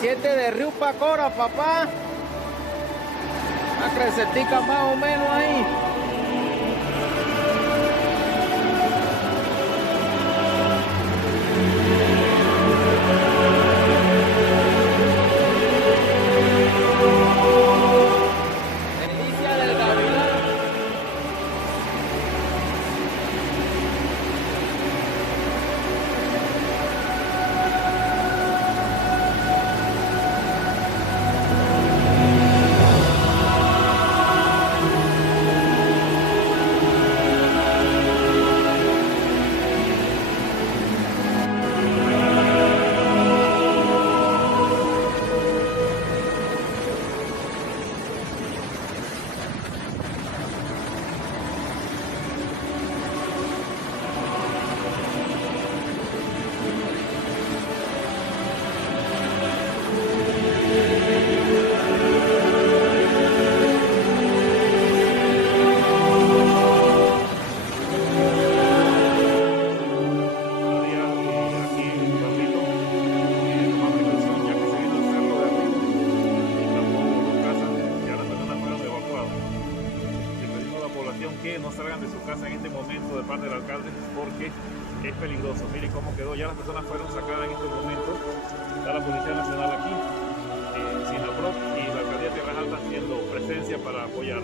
7 de Río Pacora, papá. Una crecetica más o menos ahí. Delicia del gavilán. Que no salgan de su casa en este momento de parte del alcalde porque es peligroso. Miren cómo quedó, ya las personas fueron sacadas en este momento. Está la Policía Nacional aquí, SINAPROC y la Alcaldía de Tierras Altas haciendo presencia para apoyar.